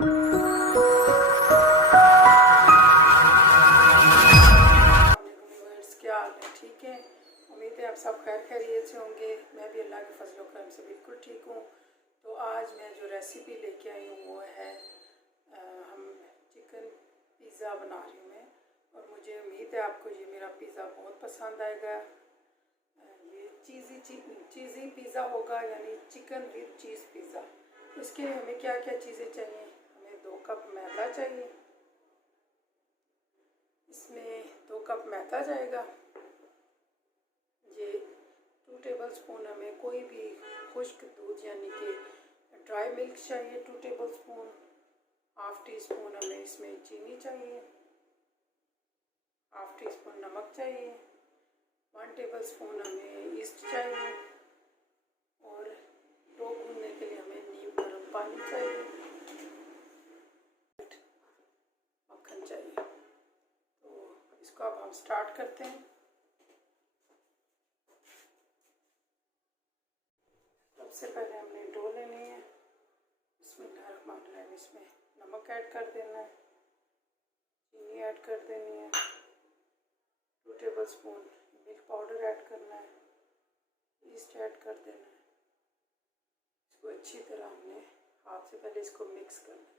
क्या हाल है? ठीक है, उम्मीद है आप सब खैर खैरियत से होंगे। मैं भी अल्लाह के फजल करम से बिल्कुल ठीक हूँ। तो आज मैं जो रेसिपी लेके आई हूँ वो है हम चिकन पिज़्ज़ा बना रही हूँ मैं, और मुझे उम्मीद है आपको ये मेरा पिज़्ज़ा बहुत पसंद आएगा। ये चीज़ी पिज़्ज़ा होगा, यानी चिकन विद चीज़ पिज़्ज़ा। इसके लिए हमें क्या क्या चीज़ें चाहिए? हमें 2 कप मैदा चाहिए, इसमें 2 कप मैदा जाएगा। ये 2 टेबलस्पून हमें कोई भी खुश्क दूध यानी कि ड्राई मिल्क चाहिए, 2 टेबलस्पून। हाफ़ टी स्पून हमें इसमें चीनी चाहिए, हाफ़ टी स्पून नमक चाहिए, 1 टेबलस्पून हमें ईस्ट चाहिए, और डो गूंदने के लिए हमें नीम गर्म पानी चाहिए, मक्खन चाहिए। तो इसको अब हम स्टार्ट करते हैं। सबसे पहले हमने डो लेनी है। इसमें नमक ऐड कर देना है, चीनी ऐड कर देनी है, 2 टेबलस्पून मिल्क पाउडर ऐड करना है, ईस्ट ऐड कर देना है। इसको अच्छी तरह हमने हाथ से पहले इसको मिक्स करना है।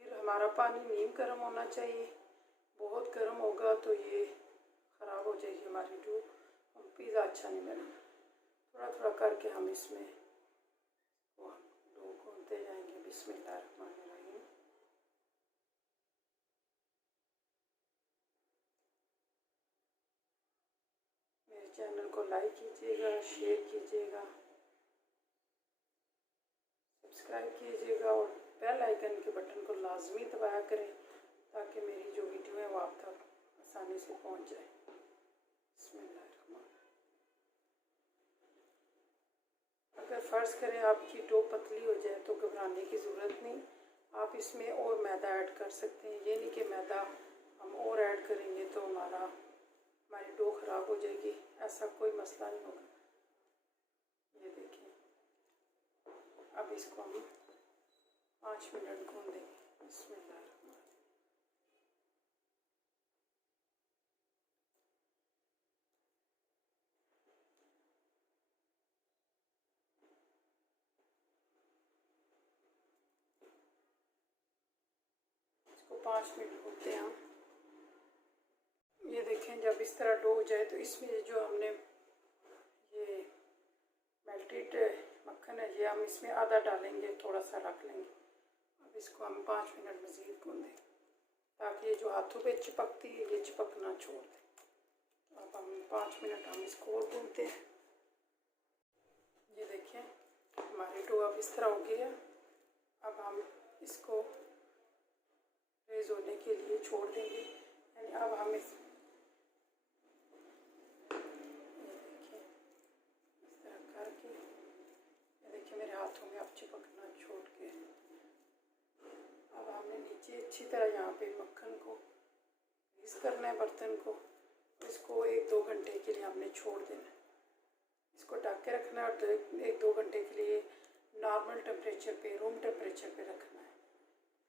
फिर हमारा पानी नीम गर्म होना चाहिए, बहुत गर्म होगा तो ये ख़राब हो जाएगी हमारी डो, हम पिज़्ज़ा अच्छा नहीं बनेगा। थोड़ा थोड़ा करके हम इसमें डो गूंथते जाएंगे। बिस्मिल्लाहिर्रहमानिर्रहीम। मेरे चैनल को लाइक कीजिएगा, शेयर कीजिएगा, सब्सक्राइब कीजिएगा, और बेल आइकन के बटन को लाजमी दबाया करें ताकि मेरी जो वीडियो है वो आप तक आसानी से पहुंच जाए। अगर फ़र्ज़ करें आपकी डो पतली हो जाए तो घबराने की ज़रूरत नहीं, आप इसमें और मैदा ऐड कर सकते हैं। ये नहीं कि मैदा हम और ऐड करेंगे तो हमारी डो ख़राब हो जाएगी, ऐसा कोई मसला नहीं होगा। ये देखिए, अब इसको हम 5 मिनट गूंद देंगे। बिस्मिल्लाह। इसको 5 मिनट गूंदते हैं हम। ये देखें, जब इस तरह डो हो जाए तो इसमें जो हमने ये मेल्टेड मक्खन है ये हम इसमें आधा डालेंगे, थोड़ा सा रख लेंगे। अब इसको हम 5 मिनट मज़ीद गूंदें ताकि ये जो हाथों पे चिपकती है ये चिपकना छोड़ दें। तो अब हम 5 मिनट हम इसको और गूंदते हैं। ये देखें, हमारी डो अब इस तरह हो गई है। अब हम इसको रेज़ होने के लिए छोड़ देंगे, यानी अब हम इस तरह करके, ये देखिए मेरे हाथों में अब चिपकना छोड़ के, अब हमने नीचे अच्छी तरह यहाँ पे मक्खन को ग्रीस करना है बर्तन को। इसको 1-2 घंटे के लिए हमने छोड़ देना है। इसको ढक के रखना है और 1-2 घंटे के लिए नॉर्मल टेम्परेचर पे, रूम टेम्परेचर पे रखना है।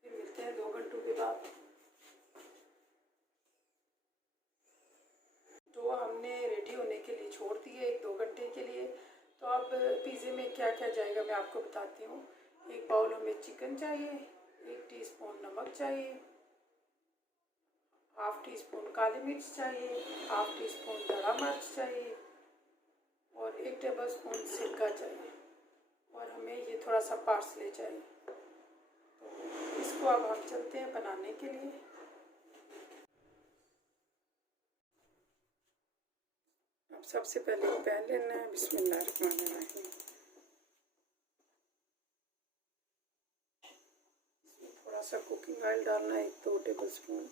फिर मिलते हैं 2 घंटों के बाद। तो हमने रेडी होने के लिए छोड़ दिए 1-2 घंटे के लिए। तो अब पिज़्ज़े में क्या क्या जाएगा मैं आपको बताती हूँ। एक बाउल हमें चिकन चाहिए, 1 टीस्पून नमक चाहिए, हाफ़ टी स्पून काली मिर्च चाहिए, हाफ़ टी स्पून दड़ा मिर्च चाहिए, और 1 टेबलस्पून सिरका चाहिए, और हमें ये थोड़ा सा पार्सले चाहिए। तो इसको अब हम चलते हैं बनाने के लिए। अब सबसे पहले पैन लेना है। बिस्मिल्लाहिर्रहमानिर्रहीम। इसमें थोड़ा सा कुकिंग ऑयल डालना है, 1-2 टेबलस्पून।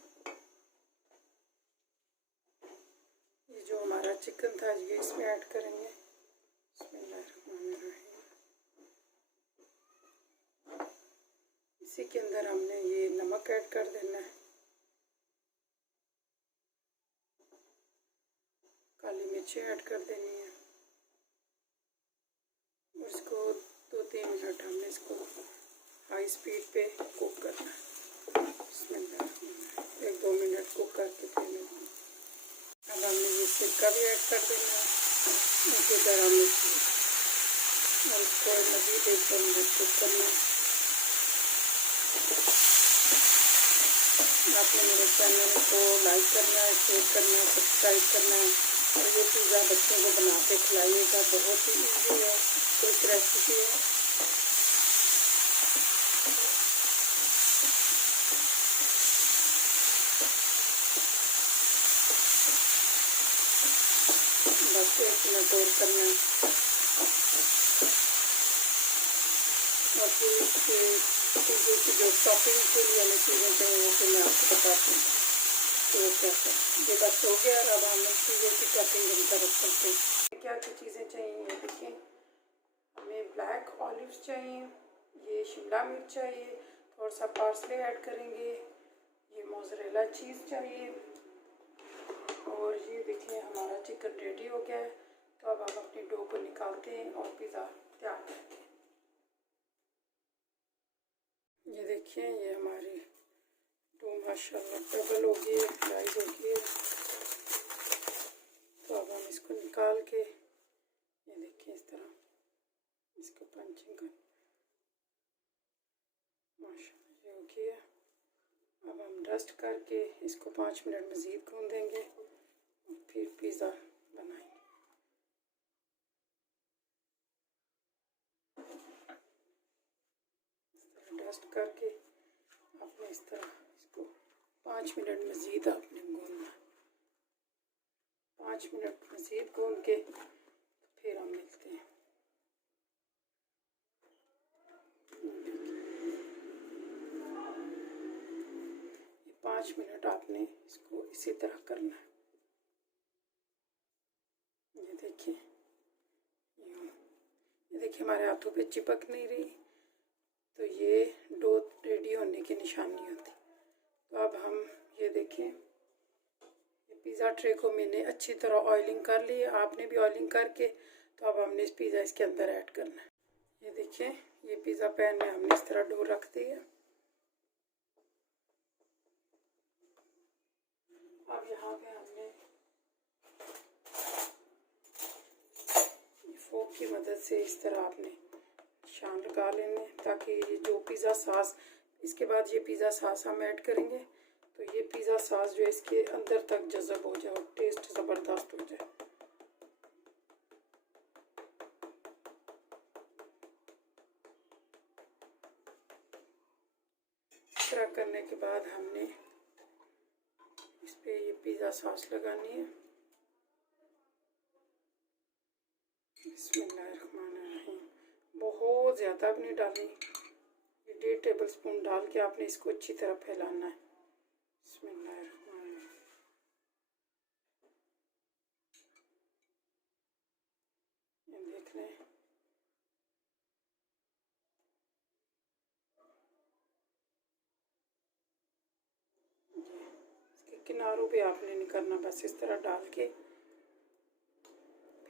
ये जो हमारा चिकन था ये इसमें ऐड करेंगे। बिस्मिल्लाहिर्रहमानिर्रहीम। इसी के अंदर हमने ये नमक ऐड कर देना है, काली मिर्ची ऐड कर देनी है, और इसको 2-3 मिनट हमने इसको हाई स्पीड पे कुक करना है। इसमें 1-2 मिनट कुक करके फिर अब हमने ये सिरका भी ऐड कर देना है। उसके इधर हमने और इसको मज़ीद 1-2 मिनट कुक करना है। आपने मेरे चैनल को लाइक करना है, शेयर करना है, सब्सक्राइब करना है और ये पिज़्ज़ा बच्चों को बना के खिलाइएगा। बहुत ही ईजी है, क्विक रेसिपी है। बस 1 मिनट और करना है और फिर पिज़्ज़े की जो टॉपिंग के लिए हमें चीज़ें चाहिए वो फिर मैं आपको बताती हूँ तो वो क्या है। ये बस हो गया। अब हम पिज़्ज़े की टॉपिंग हम तरफ करते हैं। क्या क्या चीज़ें चाहिए ये देखिए। हमें ब्लैक ऑलिव्स चाहिए, ये शिमला मिर्च चाहिए, थोड़ा सा पार्सले ऐड करेंगे, ये मोज़रेला चीज़ चाहिए और ये देखिए हमारा चिकन रेडी हो गया है। तो अब हम अपनी डो को निकालते हैं और पिज़्ज़ा तैयार करते हैं। ये देखिए ये हमारी डो माशाल्लाह डबल हो गई है, राइस हो गई है। तो अब हम इसको निकाल के ये देखिए इस तरह इसको पंचिंग कर माशाल्लाह ये हो गई है। अब हम डस्ट करके इसको 5 मिनट मज़ीद भून देंगे और फिर पिज़्ज़ा बनाएंगे। डस्ट करके आपने इस तरह इसको 5 मिनट मज़ीद आपने भूनना है। 5 मिनट मज़ीद भून के फिर हम मिलते हैं। ये 5 मिनट आपने इसको इसी तरह करना है। ये देखिए हमारे हाथों पे चिपक नहीं रही, तो ये डो रेडी होने की निशानी होती। तो अब हम ये देखें ये पिज़्ज़ा ट्रे को मैंने अच्छी तरह ऑयलिंग कर ली है, आपने भी ऑयलिंग करके। तो अब हमने इस पिज़्ज़ा इसके अंदर ऐड करना है। ये देखिए ये पिज़्ज़ा पैन में हमने इस तरह डो रख दी है। अब यहाँ पे हमने फोक की मदद से इस तरह आपने निशान लगा लेने ताकि ये जो पिज़्ज़ा सॉस इसके बाद ये पिज़्ज़ा सॉस हम ऐड करेंगे तो ये पिज़्ज़ा सॉस जो है इसके अंदर तक जज़ब हो जाए और टेस्ट ज़बरदस्त हो जाए। इस तरह करने के बाद हमने इस पर ये पिज़्ज़ा सॉस लगानी है। बिस्मिल्लाहिर्रहमानिर्रहीम। बहुत ज़्यादा भी नहीं डालनी, ये 1.5 टेबल स्पून डाल के आपने इसको अच्छी तरह फैलाना है। बिस्मिल्लाहिर्रहमानिर्रहीम। ये देख रहे हैं इसके किनारों पे आपने नहीं करना, बस इस तरह डाल के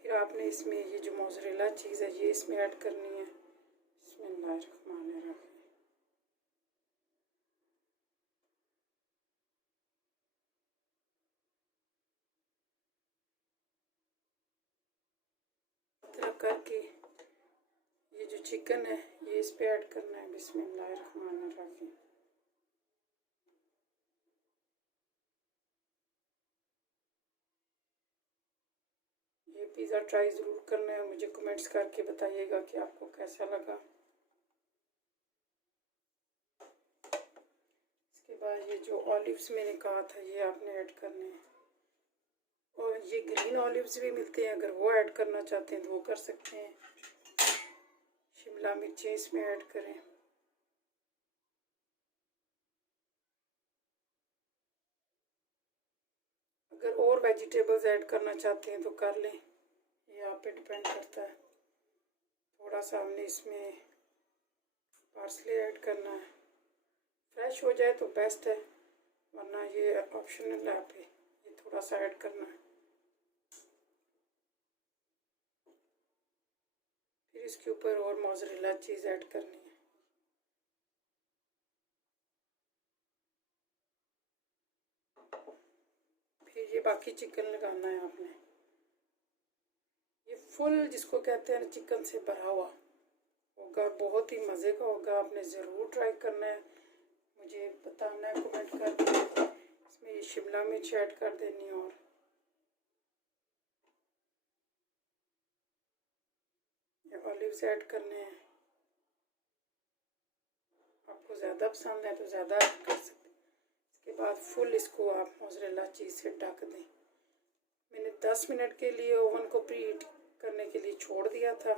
फिर आपने इसमें ये जो मोज़रेला चीज़ है ये इसमें ऐड करनी है। बिस्मिल्लाहिर्रहमानिर्रहीम। तरह करके ये जो चिकन है ये इस पे ऐड करना है। बिस्मिल्लाहिर्रहमानिर्रहीम। ये पिज़्ज़ा ट्राई ज़रूर करना है, मुझे कमेंट्स करके बताइएगा कि आपको कैसा लगा। इसके बाद ये जो ऑलिव्स मैंने कहा था ये आपने ऐड करने हैं और ये ग्रीन ऑलिव्स भी मिलते हैं, अगर वो ऐड करना चाहते हैं तो वो कर सकते हैं। शिमला मिर्चें इसमें ऐड करें। अगर और वेजिटेबल्स ऐड करना चाहते हैं तो कर लें, ये आप पे डिपेंड करता है। थोड़ा सा हमने इसमें पार्सले ऐड करना है, फ्रेश हो जाए तो बेस्ट है, वरना ये ऑप्शनल है, पे ये थोड़ा सा ऐड करना है। फिर इसके ऊपर और मोज़रेला चीज़ ऐड करनी है। फिर ये बाकी चिकन लगाना है आपने। ये फुल जिसको कहते हैं चिकन से भरा हुआ होगा, बहुत ही मज़े का होगा। आपने ज़रूर ट्राई करना है, मुझे बताना है कमेंट करके। इसमें ये शिमला मिर्च ऐड कर देनी और ये ऑलिव्स ऐड करने हैं। आपको ज़्यादा पसंद है तो ज़्यादा ऐड कर सकते हैं। इसके बाद फुल इसको आप मोज़रेला चीज़ से ढक दें। मैंने 10 मिनट के लिए ओवन को प्रीहीट करने के लिए छोड़ दिया था।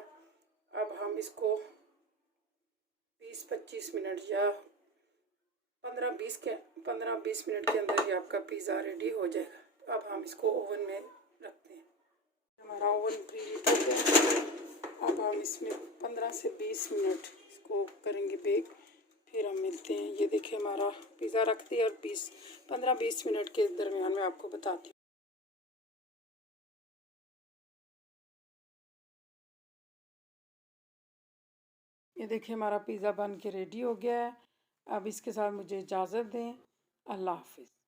अब हम इसको 20-25 मिनट या 15-20 मिनट के अंदर ही आपका पिज़्ज़ा रेडी हो जाएगा। अब हम इसको ओवन में रखते हैं। हमारा ओवन प्रीहीट हो गया। अब हम इसमें 15 से 20 मिनट इसको करेंगे बेक, फिर हम मिलते हैं। ये देखिए हमारा पिज़्ज़ा रख दिया और 15-20 मिनट के दरमियान में आपको बताती हूँ। ये देखिए हमारा पिज़्ज़ा बन के रेडी हो गया है। अब इसके साथ मुझे इजाज़त दें। अल्लाह हाफ़िज़।